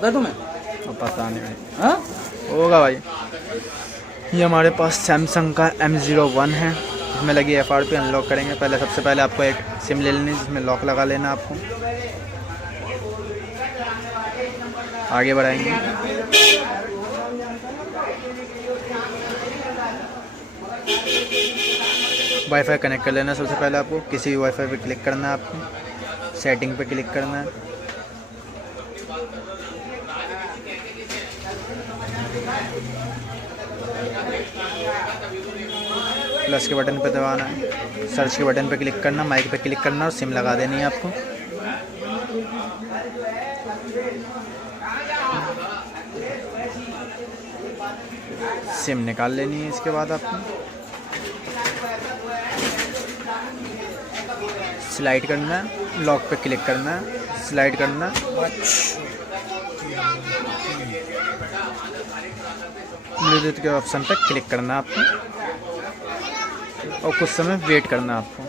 पता तुम्हें? पता नहीं भाई, हाँ होगा भाई। ये हमारे पास सैमसंग का M01 है, इसमें लगी FRP। अनलॉक करेंगे। पहले सबसे पहले आपको एक सिम ले लेनी है जिसमें लॉक लगा लेना आपको। आगे बढ़ाएंगे। वाईफाई कनेक्ट कर लेना। सबसे पहले आपको किसी भी वाईफाई पे क्लिक करना है, आपको सेटिंग पे क्लिक करना है। प्लस के बटन पे दबाना है, सर्च के बटन पे क्लिक करना, माइक पे क्लिक करना और सिम लगा देनी है आपको। सिम निकाल लेनी है। इसके बाद आपको स्लाइड करना है, लॉक पे क्लिक करना है, स्लाइड करना है, ब्लूटूथ के ऑप्शन पे क्लिक करना है आपको और कुछ समय वेट करना है आपको।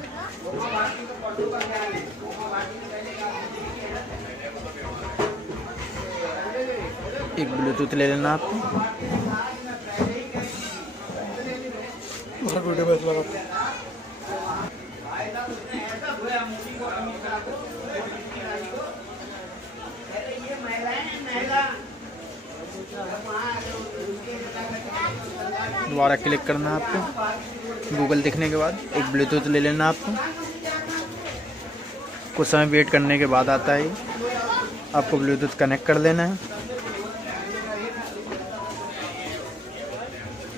एक ब्लूटूथ ले लेना आपको। दोबारा क्लिक करना है आपको। गूगल दिखने के बाद एक ब्लूटूथ ले लेना आपको। कुछ समय वेट करने के बाद आता है, आपको ब्लूटूथ कनेक्ट कर लेना है।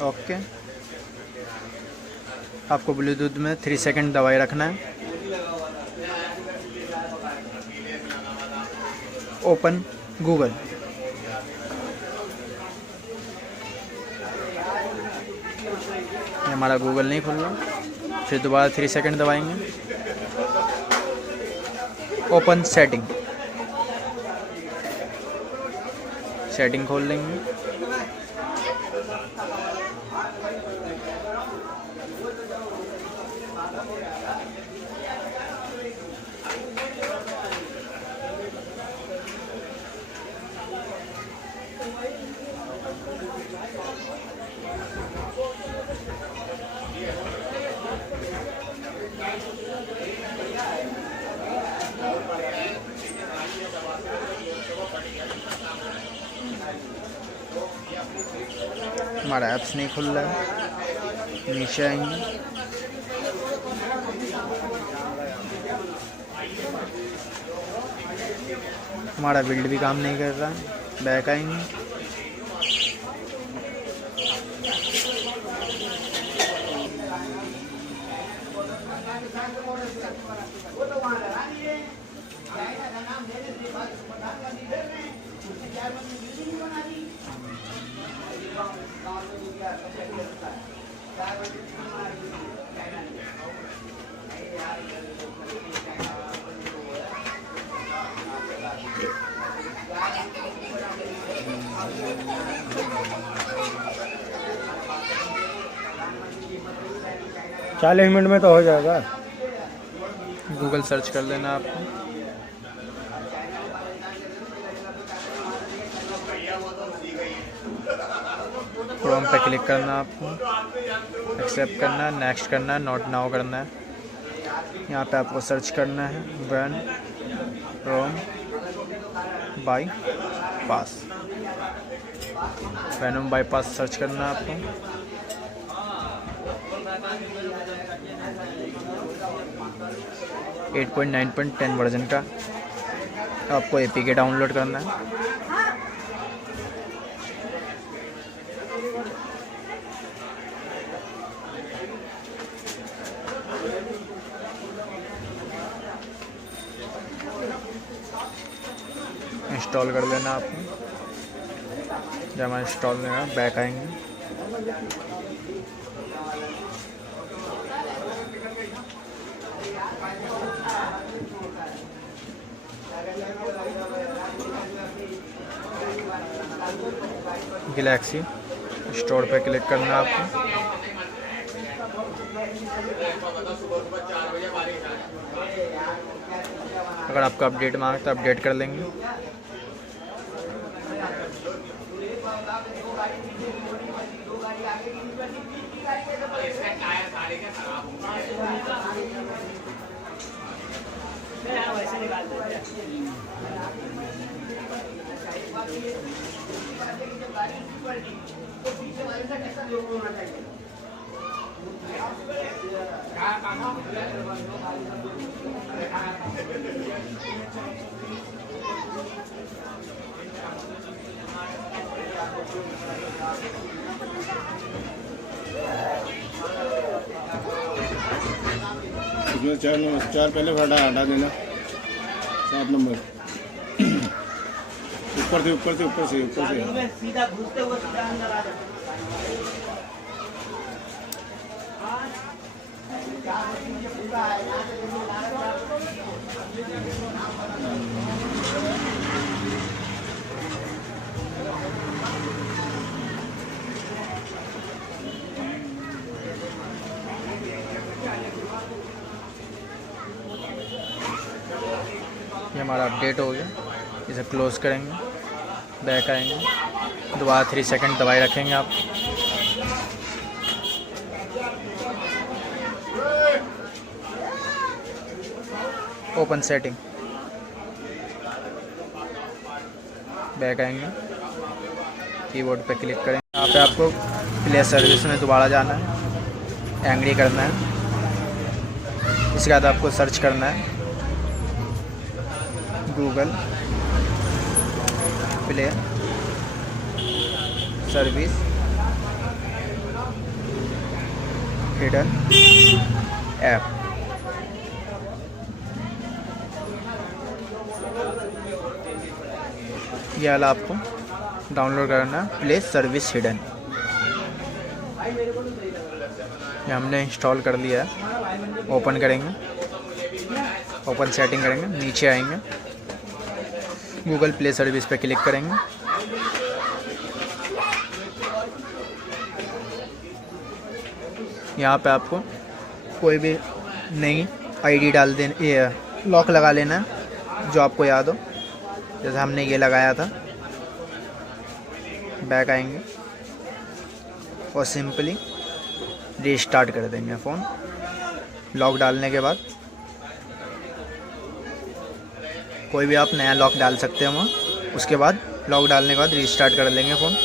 ओके, आपको ब्लूटूथ में 3 सेकंड दबाए रखना है। Open Google. हमारा गूगल नहीं खुल रहा। फिर दोबारा 3 सेकंड दबाएंगे। Open setting. सेटिंग खोल लेंगे। हमारा ऐप्स नहीं खुल रहा है। नीचे आएंगे। हमारा बिल्ड भी काम नहीं कर रहा है। बैक आएंगे। चालीस मिनट में तो हो जाएगा। गूगल सर्च कर लेना आपको। क्रोम पे क्लिक करना आपको। एक्सेप्ट करना है, नेक्स्ट करना है, नॉट नाउ करना है। यहाँ पे आपको सर्च करना है वन रोम बाई पास। वेनम बाईपास सर्च करना है आपको। एट 8.9.10 वर्जन का आपको APK डाउनलोड करना है। इंस्टॉल कर लेना आपको। जब मैं इंस्टॉल लेगा बैक आएंगे। गैलेक्सी स्टोर पे क्लिक करना है आपको। अगर आपका अपडेट मांगे तो अपडेट कर लेंगे। इसमें 4 नंबर 4 पहले हटा देना, 7 नंबर ऊपर से सीधा घुसते हुए सीधा अंदर आ जाता ये हमारा अपडेट हो गया। इसे क्लोज़ करेंगे, बैक आएंगे, दोबारा 3 सेकंड दबाए रखेंगे आप। ओपन सेटिंग, बैक आएंगे, कीबोर्ड पे क्लिक करेंगे। यहाँ पे आपको प्ले सर्विस में दोबारा जाना है, एंग्री करना है। इसके बाद आपको सर्च करना है Google play service hidden app. ये वाला आपको डाउनलोड करना है, प्ले सर्विस हिडन। ये हमने इंस्टॉल कर लिया है। ओपन करेंगे, ओपन सेटिंग करेंगे, नीचे आएंगे, गूगल प्ले सर्विस पे क्लिक करेंगे। यहाँ पे आपको कोई भी नई आईडी डाल देना, ये लॉक लगा लेना है जो आपको याद हो। जैसे हमने ये लगाया था। बैक आएंगे और सिंपली रीस्टार्ट कर देंगे फ़ोन। लॉक डालने के बाद कोई भी आप नया लॉक डाल सकते हैं वहाँ। उसके बाद लॉक डालने के बाद रीस्टार्ट कर लेंगे फ़ोन।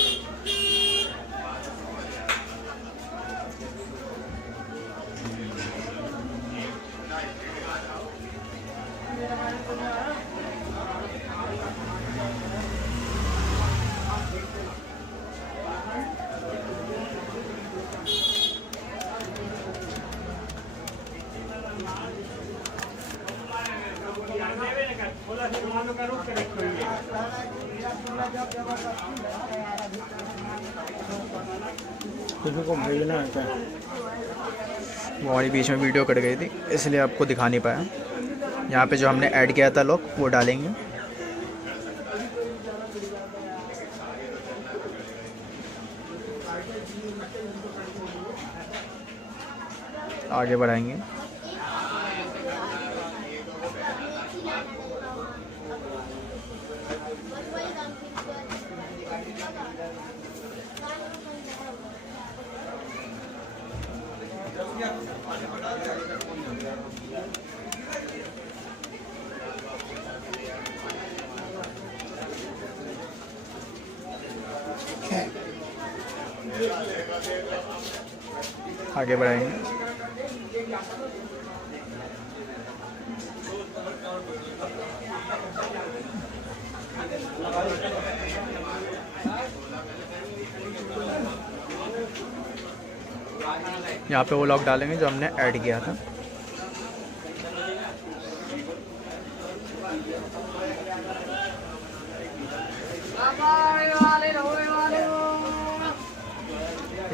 किसी को भेजना है क्या? वो हमारी बीच में वीडियो कट गई थी, इसलिए आपको दिखा नहीं पाया। यहाँ पे जो हमने ऐड किया था लॉक, वो डालेंगे। आगे बढ़ाएंगे। आगे बढ़ाएंगे। यहाँ पे वो लॉक डालेंगे जो हमने ऐड किया था।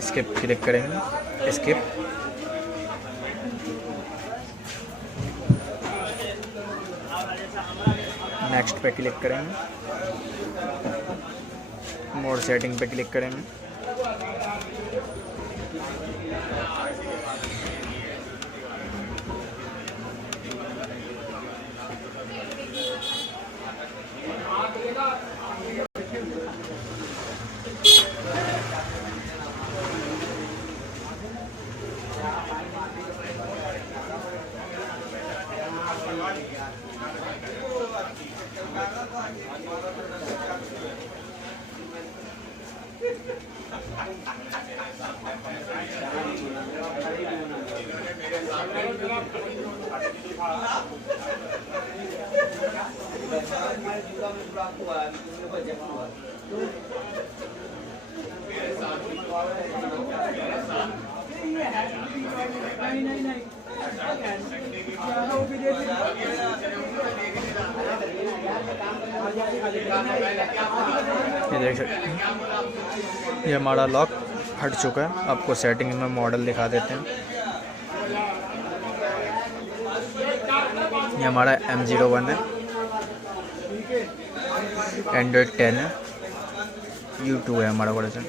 स्किप क्लिक करेंगे, स्किप। नेक्स्ट पे क्लिक करेंगे, मोड सेटिंग पे क्लिक करेंगे। ये देख सकते हैं, ये हमारा लॉक हट चुका है। आपको सेटिंग में मॉडल दिखा देते हैं। ये हमारा M01 है, एंड्रॉयड 10 है, U2 है हमारा वर्जन।